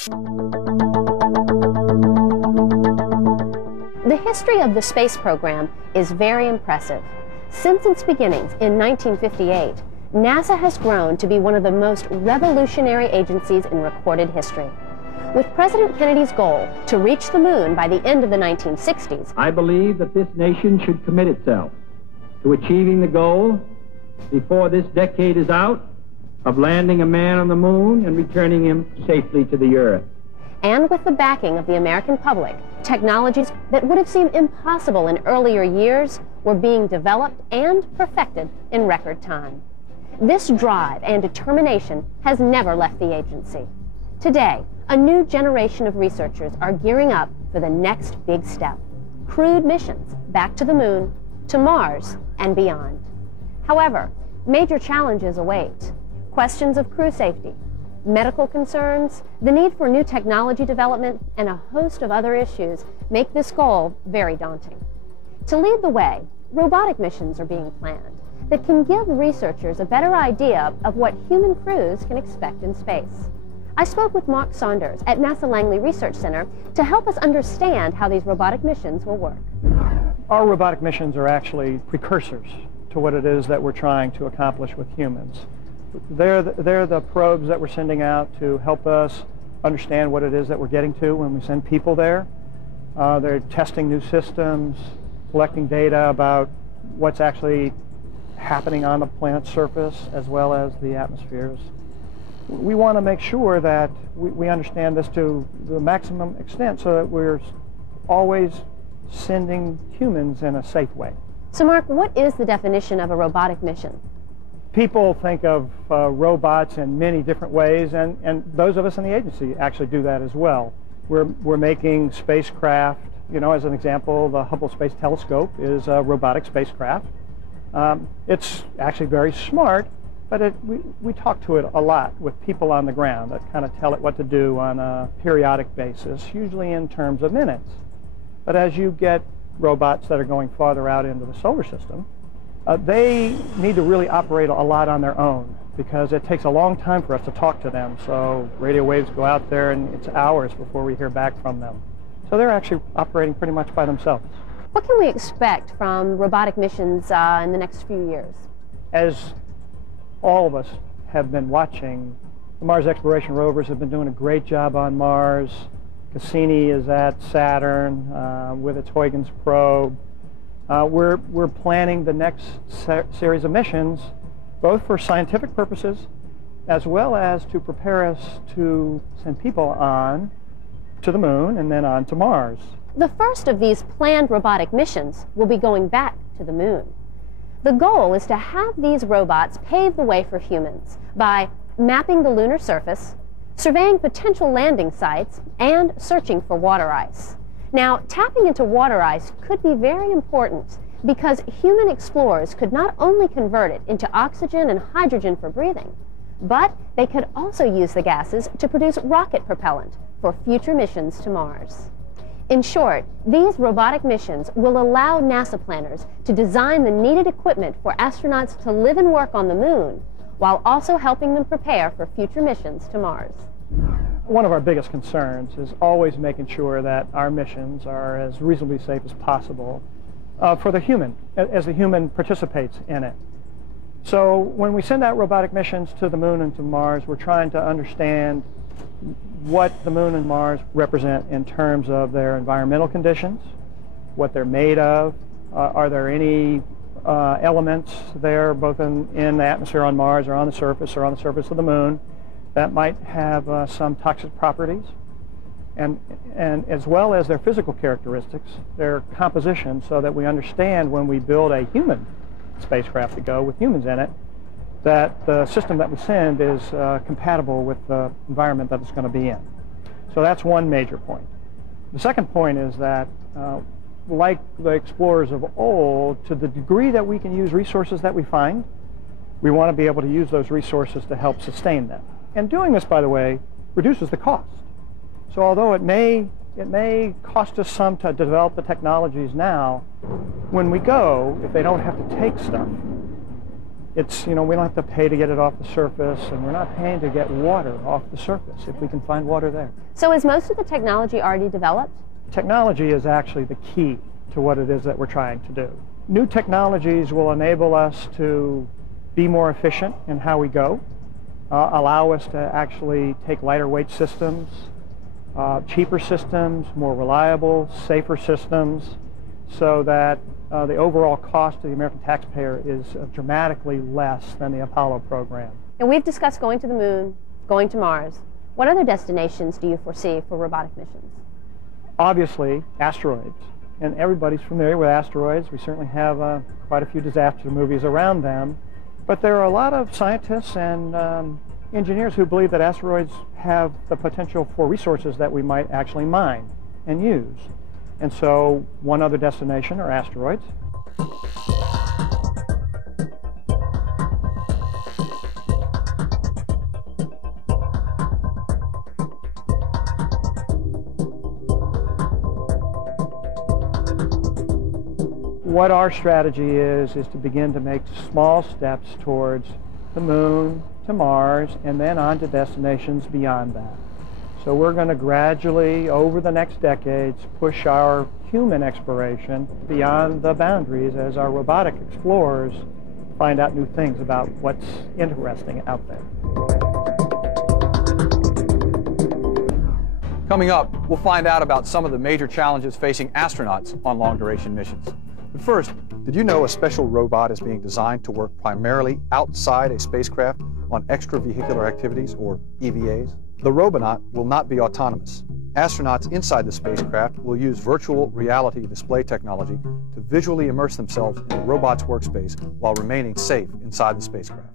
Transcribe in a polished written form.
The history of the space program is very impressive. Since its beginnings in 1958, NASA has grown to be one of the most revolutionary agencies in recorded history. With President Kennedy's goal to reach the moon by the end of the 1960s, I believe that this nation should commit itself to achieving the goal before this decade is out of landing a man on the moon and returning him safely to the Earth. And with the backing of the American public, technologies that would have seemed impossible in earlier years were being developed and perfected in record time. This drive and determination has never left the agency. Today, a new generation of researchers are gearing up for the next big step: crewed missions back to the moon, to Mars, and beyond. However, major challenges await. Questions of crew safety, medical concerns, the need for new technology development, and a host of other issues make this goal very daunting. To lead the way, robotic missions are being planned that can give researchers a better idea of what human crews can expect in space. I spoke with Mark Saunders at NASA Langley Research Center to help us understand how these robotic missions will work. Our robotic missions are actually precursors to what it is that we're trying to accomplish with humans. They're the probes that we're sending out to help us understand what it is that we're getting to when we send people there. They're testing new systems, collecting data about what's actually happening on the planet's surface as well as the atmospheres. We want to make sure that we understand this to the maximum extent so that we're always sending humans in a safe way. So Mark, what is the definition of a robotic mission? People think of robots in many different ways, and those of us in the agency actually do that as well. We're making spacecraft. You know, as an example, the Hubble Space Telescope is a robotic spacecraft. It's actually very smart, but we talk to it a lot with people on the ground that kind of tell it what to do on a periodic basis, usually in terms of minutes. But as you get robots that are going farther out into the solar system, they need to really operate a lot on their own because it takes a long time for us to talk to them. So radio waves go out there and it's hours before we hear back from them. So they're actually operating pretty much by themselves. What can we expect from robotic missions in the next few years? As all of us have been watching, the Mars exploration rovers have been doing a great job on Mars. Cassini is at Saturn with its Huygens probe. We're planning the next series of missions, both for scientific purposes as well as to prepare us to send people on to the moon and then on to Mars. The first of these planned robotic missions will be going back to the moon. The goal is to have these robots pave the way for humans by mapping the lunar surface, surveying potential landing sites, and searching for water ice. Now, tapping into water ice could be very important because human explorers could not only convert it into oxygen and hydrogen for breathing, but they could also use the gases to produce rocket propellant for future missions to Mars. In short, these robotic missions will allow NASA planners to design the needed equipment for astronauts to live and work on the moon, while also helping them prepare for future missions to Mars. One of our biggest concerns is always making sure that our missions are as reasonably safe as possible for the human, as the human participates in it. So when we send out robotic missions to the moon and to Mars, we're trying to understand what the moon and Mars represent in terms of their environmental conditions, what they're made of, are there any elements there both in the atmosphere on Mars or on the surface of the moon that might have some toxic properties, and as well as their physical characteristics, their composition, so that we understand when we build a human spacecraft to go with humans in it, that the system that we send is compatible with the environment that it's going to be in. So that's one major point. The second point is that, like the explorers of old, to the degree that we can use resources that we find, we want to be able to use those resources to help sustain them. And doing this, by the way, reduces the cost. So although it may cost us some to develop the technologies now, when we go, if they don't have to take stuff, It's, we don't have to pay to get it off the surface, and we're not paying to get water off the surface if we can find water there. So is most of the technology already developed? Technology is actually the key to what it is that we're trying to do. New technologies will enable us to be more efficient in how we go, allow us to actually take lighter weight systems, cheaper systems, more reliable, safer systems, so that the overall cost to the American taxpayer is dramatically less than the Apollo program. And we've discussed going to the moon, going to Mars. What other destinations do you foresee for robotic missions? Obviously, asteroids. And everybody's familiar with asteroids. We certainly have quite a few disaster movies around them. But there are a lot of scientists and engineers who believe that asteroids have the potential for resources that we might actually mine and use. And so one other destination are asteroids. What our strategy is to begin to make small steps towards the moon, to Mars, and then on to destinations beyond that. So we're going to gradually, over the next decades, push our human exploration beyond the boundaries as our robotic explorers find out new things about what's interesting out there. Coming up, we'll find out about some of the major challenges facing astronauts on long-duration missions. But first, did you know a special robot is being designed to work primarily outside a spacecraft on extravehicular activities, or EVAs? The Robonaut will not be autonomous. Astronauts inside the spacecraft will use virtual reality display technology to visually immerse themselves in the robot's workspace while remaining safe inside the spacecraft.